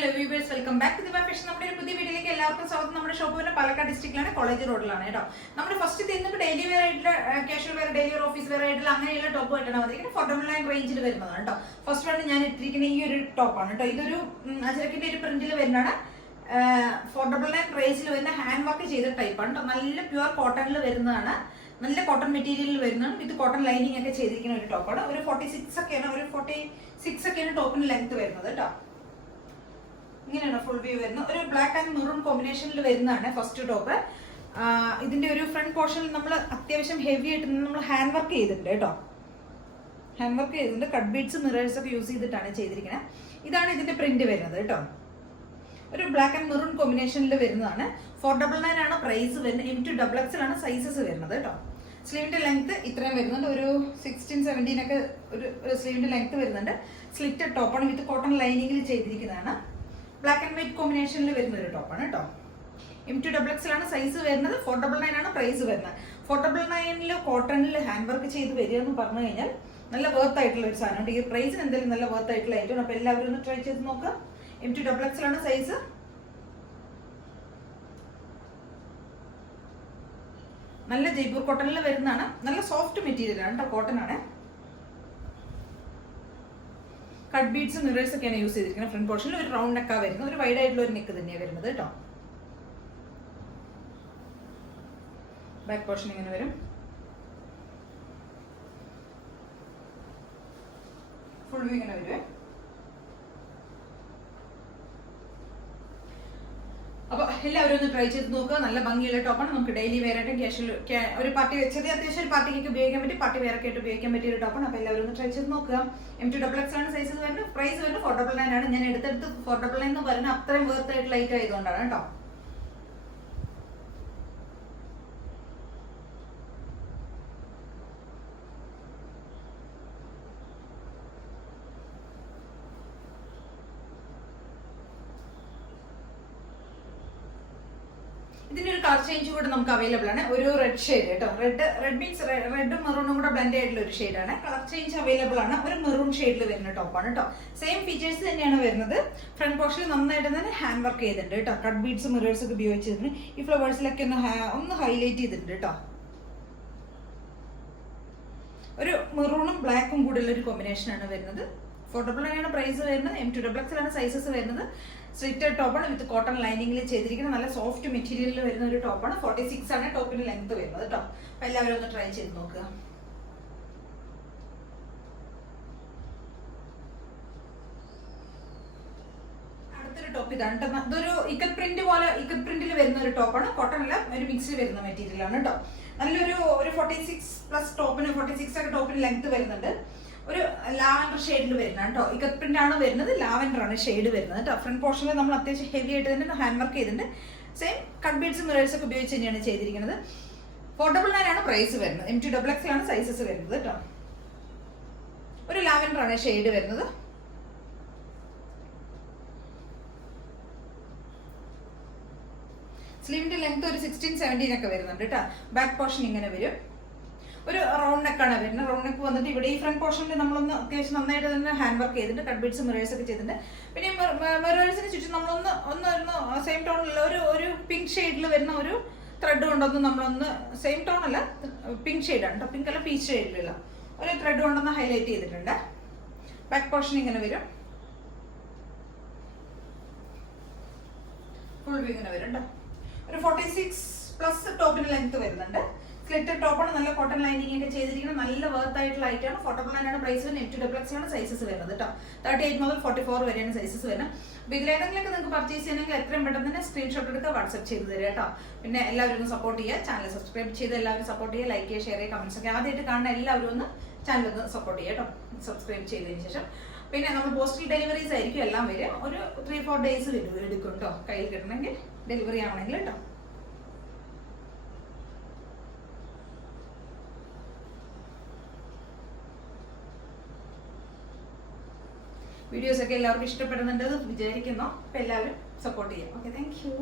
Hello viewers, welcome back to the fashion. നമ്മുടെ ഒരു പുതിയ വീഡിയോയിലേക്ക് എല്ലാവർക്കും സ്വാഗതം. നമ്മുടെ ഷോപ്പ് വരുന്നത് പാലക്കാട് ഡിസ്ട്രിക്റ്റിലാണ്, കോളേജ് റോഡിലാണ് കേട്ടോ. നമ്മുടെ ഫസ്റ്റ് നമുക്ക് ഡെയിലി വെയർ ആയിട്ടുള്ള casual wear, daily wear, office wear ആയിട്ടുള്ള അങ്ങനെയുള്ള ടോപ്പ് കിട്ടണം. അതിന് 49 റേഞ്ചിൽ വരുന്നതാണ് കേട്ടോ. ഫസ്റ്റ് വൺ ഞാൻ ഇട്ടിരിക്കുന്ന ഈ ഒരു ടോപ്പാണ് കേട്ടോ. ഇതൊരു അജരക്കിന്റെ ഒരു പ്രിന്റിൽ വരുന്നതാണ്. 49 റേഞ്ചിൽ വരുന്ന ഹാൻഡ് വർക്ക് ചെയ്ത ടൈപ്പാണ് കേട്ടോ. നല്ല പ്യുവർ കോട്ടണിൽ വരുന്നതാണ്. നല്ല കോട്ടൺ മെറ്റീരിയലിൽ വരുന്നതാണ്. വിത്ത് കോട്ടൺ ലൈനിങ് ഒക്കെ ചെയ്തിരിക്കുന്ന ഒരു ടോപ്പാണ്. ഒരു 46 ഒക്കെയാണ് ടോപ്പിന് ലെങ്ത് വരുന്നത് കേട്ടോ. ഇങ്ങനെയാണ് ഫുൾ വ്യൂ വരുന്നത്. ഒരു ബ്ലാക്ക് ആൻഡ് മെറൂൺ കോമ്പിനേഷനിൽ വരുന്നതാണ് ഫസ്റ്റ് ടോപ്പ്. ഇതിന്റെ ഒരു ഫ്രണ്ട് പോർഷനിൽ നമ്മൾ അത്യാവശ്യം ഹെവി ആയിട്ട് നമ്മൾ ഹാൻഡ് വർക്ക് ചെയ്തിട്ടുണ്ട് കേട്ടോ. ഹാൻഡ് വർക്ക് ചെയ്തിട്ടുണ്ട്. കട്ട് ബീഡ്സ്, മിറേഴ്സ് ഒക്കെ യൂസ് ചെയ്തിട്ടാണ് ചെയ്തിരിക്കുന്നത്. ഇതാണ് ഇതിന്റെ പ്രിന്റ് വരുന്നത് കേട്ടോ. ഒരു ബ്ലാക്ക് ആൻഡ് മെറൂൺ കോമ്പിനേഷനിൽ വരുന്നതാണ്. 499 ആണ് പ്രൈസ് വരുന്നത്. M2XXL ആണ് സൈസസ് വരുന്നത് കേട്ടോ. സ്ലീവിന്റെ ലെങ്ത് ഇത്രയും വരുന്നുണ്ട്. ഒരു 16-17 ഒക്കെ ഒരു സ്ലീവിന്റെ ലെങ്ത് വരുന്നുണ്ട്. സ്ലിറ്റഡ് ടോപ്പാണ്. വിത്ത് കോട്ടൺ ലൈനിങ്ങിൽ ചെയ്തിരിക്കുന്നതാണ്. ബ്ലാക്ക് ആൻഡ് വൈറ്റ് കോമ്പിനേഷനിൽ വരുന്ന ഒരു ടോപ്പാണ് കേട്ടോ. M2XXL ആണ് സൈസ് വരുന്നത്. 499 ആണ് പ്രൈസ് വരുന്നത്. 499 കോട്ടണിൽ ഹാൻഡ് വർക്ക് ചെയ്ത് വരിക എന്ന് പറഞ്ഞു കഴിഞ്ഞാൽ നല്ല വർത്ത് ആയിട്ടുള്ള ഒരു സാധനമുണ്ട്. ഈ പ്രൈസിന് എന്തായാലും നല്ല വർത്ത് ആയിട്ടുള്ള ഐറ്റം. അപ്പൊ എല്ലാവരും ഒന്ന് ട്രൈ ചെയ്ത് നോക്കുക. M2XXL ആണ് സൈസ്. നല്ല ജയ്പൂർ കോട്ടണിൽ വരുന്നതാണ്. നല്ല സോഫ്റ്റ് മെറ്റീരിയൽ ആണ് കേട്ടോ. കോട്ടൺ ആണ്. കട്ട് ബീഡ്സ്, മിറേഴ്സ് ഒക്കെയാണ് യൂസ് ചെയ്തിരിക്കുന്നത്. ഫ്രണ്ട് പോർഷനിൽ ഒരു റൗണ്ട് നെക്കാ വരുന്നത്. ഒരു വൈഡ് ആയിട്ടുള്ള ഒരു നെക്ക് തന്നെയാണ് വരുന്നത് കേട്ടോ. ബാക്ക് പോർഷൻ ഇങ്ങനെ വരും. ഫുൾ വ്യൂ ഇങ്ങനെ വരുവേ. അപ്പൊ എല്ലാവരും ഒന്ന് ട്രൈ ചെയ്ത് നോക്കുക. നല്ല ഭംഗിയുള്ള ടോപ്പാണ്. നമുക്ക് ഡെയിലി വെയർ ആയിട്ട് ക്യാഷ്വൽ ഒരു പാർട്ടി ചെറിയ അത്യാവശ്യം ഒരു പാർട്ടിക്ക് ഉപയോഗിക്കാൻ പറ്റും. പാർട്ടി വെയർ ഒക്കെ ആയിട്ട് ഉപയോഗിക്കാൻ പറ്റിയ ഒരു ടോപ്പാണ്. അപ്പൊ എല്ലാവരും ഒന്ന് ട്രൈ ചെയ്ത് നോക്കുക. M2XXL ആണ് സൈസസ് വരുന്നത്. പ്രൈസ് വരുന്നത് 499 ആണ്. ഞാൻ എടുത്തെടുത്ത് 499 എന്ന് പറയുന്നത് അത്രയും വർത്ത് ആയിട്ട് ലൈറ്റ് ആയതുകൊണ്ടാണ് കേട്ടോ. ഇതിന്റെ ഒരു കളർ ചേഞ്ച് കൂടെ നമുക്ക് അവൈലബിൾ ആണ്. ഒരു റെഡ് ഷെയ്ഡ് കേട്ടോ. റെഡ് മീൻസ് റെഡും മെറൂണും കൂടെ ബ്ലെൻഡ് ആയിട്ടുള്ള ഒരു ഷെയ്ഡാണ്. കളർ ചേഞ്ച് അവൈലബിൾ ആണ്. ഒരു മെറൂൺ ഷെയ്ഡിൽ വരുന്ന ടോപ്പാണ് കേട്ടോ. സെയിം ഫീച്ചേഴ്സ് തന്നെയാണ് വരുന്നത്. ഫ്രണ്ട് പോർഷനിൽ നന്നായിട്ട് തന്നെ ഹാൻഡ് വർക്ക് ചെയ്തിട്ടുണ്ട് കേട്ടോ. കട്ട് ബീഡ്സ്, മിറേഴ്സ് ഒക്കെ ഉപയോഗിച്ചിട്ടുണ്ട്. ഈ ഫ്ലവേഴ്സിലൊക്കെ ഒന്ന് ഹൈലൈറ്റ് ചെയ്തിട്ടുണ്ട് കേട്ടോ. ഒരു മെറൂണും ബ്ലാക്കും കൂടെ ഉള്ള ഒരു കോമ്പിനേഷൻ ആണ് വരുന്നത്. 499 ആണ് പ്രൈസ് വരുന്നത്. M2XXL ആണ് സൈസസ് വരുന്നത്. സ്ലിറ്റഡ് ടോപ്പാണ്. വിത്ത് കോട്ടൺ ലൈനിങ്ങിൽ ചെയ്തിരിക്കുന്ന നല്ല സോഫ്റ്റ് മെറ്റീരിയലിൽ വരുന്ന ഒരു ടോപ്പാണ്. 46 ആണ് ടോപ്പിന്റെ ലെങ്ത് വരുന്നത് കേട്ടോ. അപ്പൊ എല്ലാവരും ഒന്ന് ട്രൈ ചെയ്ത് നോക്കുക. അടുത്തൊരു ടോപ്പ് ഇതാണ്. ഇതൊരു ഇക്കത്ത് പ്രിന്റിൽ വരുന്ന ഒരു ടോപ്പാണ്. കോട്ടൺ അല്ല, ഒരു മിക്സിൽ വരുന്ന മെറ്റീരിയൽ ആണ് കേട്ടോ. നല്ലൊരു 46+ ടോപ്പിന് 46 ഒക്കെ ടോപ്പിന് ലെങ്ത് വരുന്നുണ്ട്. ഒരു ലാവൻഡർ ഷെയ്ഡിൽ വരുന്നതാണ് കേട്ടോ. ഇക്കത്ത് പ്രിന്റ് ആണ് വരുന്നത്. ലാവൻഡർ ആണ് ഷെയ്ഡ് വരുന്നത് കേട്ടോ. ഫ്രണ്ട് പോർഷനിൽ നമ്മൾ അത്യാവശ്യം ഹെവി ആയിട്ട് തന്നെ ഹാൻഡ് വർക്ക് ചെയ്തിട്ടുണ്ട്. സെയിം കട്ട് ബീഡ്സ്, മിറേഴ്സ് ഒക്കെ ഉപയോഗിച്ച് തന്നെയാണ് ചെയ്തിരിക്കുന്നത്. 499 ആണ് പ്രൈസ് വരുന്നത്. M2XXL ആണ് സൈസസ് വരുന്നത് കേട്ടോ. ഒരു ലാവൻഡർ ആണ് ഷെയ്ഡ് വരുന്നത്. സ്ലീവിന്റെ ലെങ്ത് ഒരു 16-17 ഒക്കെ വരുന്നുണ്ട് കേട്ടോ. ബാക്ക് പോർഷൻ ഇങ്ങനെ വരും. ഒരു റൗണ്ട് നെക്കാണ് വരുന്നത്. റൗണ്ട് നെക്ക് വന്നിട്ട് ഇവിടെ ഈ ഫ്രണ്ട് പോർഷനിൽ നമ്മളൊന്ന് അത്യാവശ്യം നന്നായിട്ട് തന്നെ ഹാൻഡ് വർക്ക് ചെയ്തിട്ടുണ്ട്. കട്ട് ബീഡ്സ്, മിറേഴ്സ് ഒക്കെ ചെയ്തിട്ടുണ്ട്. പിന്നെ മിറേഴ്സിന് ചുറ്റും നമ്മളൊന്ന് സെയിം ടോണിലുള്ള ഒരു പിങ്ക് ഷെയ്ഡിൽ വരുന്ന ഒരു ത്രെഡ് കൊണ്ടൊന്ന് നമ്മളൊന്ന് സെയിം ടോൺ അല്ല, പിങ്ക് ഷെയ്ഡാണ് കേട്ടോ. പിങ്ക് അല്ല, പീച്ച് ഷെയ്ഡിലുള്ള ഒരു ത്രെഡ് കൊണ്ടൊന്ന് ഹൈലൈറ്റ് ചെയ്തിട്ടുണ്ട്. ബാക്ക് പോർഷൻ ഇങ്ങനെ വരും. ഫുൾ വ്യൂ ഇങ്ങനെ വരും കേട്ടോ. ഒരു 46+ ടോപ്പിന് ലെങ്ത് വരുന്നുണ്ട്. സ്ലിറ്റഡ് ടോപ്പാണ്. നല്ല കോട്ടൺ ലൈനിങ് ഒക്കെ ചെയ്തിരിക്കുന്നത്. നല്ല വർത്ത് ആയിട്ടുള്ള ഐറ്റാണ്. 499 ആണ് പ്രൈസ് വരുന്നത്. M2XXL ആണ് സൈസസ് വരുന്നത് കേട്ടോ. 38 മുതൽ 44 വരെയാണ് സൈസസ് വരുന്നത്. അപ്പോൾ ഇതിലേതെങ്കിലൊക്കെ നിങ്ങൾക്ക് പർച്ചേസ് ചെയ്യണമെങ്കിൽ എത്രയും പെട്ടെന്ന് തന്നെ സ്ക്രീൻഷോട്ട് എടുക്കുക, വാട്സ്ആപ്പ് ചെയ്ത് തരിക കേട്ടോ. പിന്നെ എല്ലാവരും ഒന്ന് സപ്പോർട്ട് ചെയ്യുക. ചാനൽ സബ്സ്ക്രൈബ് ചെയ്ത് എല്ലാവരും സപ്പോർട്ട് ചെയ്യുക. ലൈക്ക് ചെയ്യുക, ഷെയർ ചെയ്യുക, കമന്റ്സ് ഒക്കെ ആദ്യമായിട്ട് കാണുന്ന എല്ലാവരും ഒന്ന് ചാനൽ ഒന്ന് സപ്പോർട്ട് ചെയ്യുക കേട്ടോ. സബ്സ്ക്രൈബ് ചെയ്തതിന് ശേഷം പിന്നെ നമ്മൾ പോസ്റ്റൽ ഡെലിവറീസ് ആയിരിക്കും എല്ലാം വരിക. ഒരു 3-4 ഡേയ്സ് എടുക്കും കേട്ടോ കയ്യിൽ കിട്ടണമെങ്കിൽ, ഡെലിവറി ആവണമെങ്കിൽ കേട്ടോ. വീഡിയോസ് ഒക്കെ എല്ലാവർക്കും ഇഷ്ടപ്പെടുന്നുണ്ടെന്ന് വിചാരിക്കുന്നു. അപ്പോൾ എല്ലാവരും സപ്പോർട്ട് ചെയ്യാം. Okay, thank you.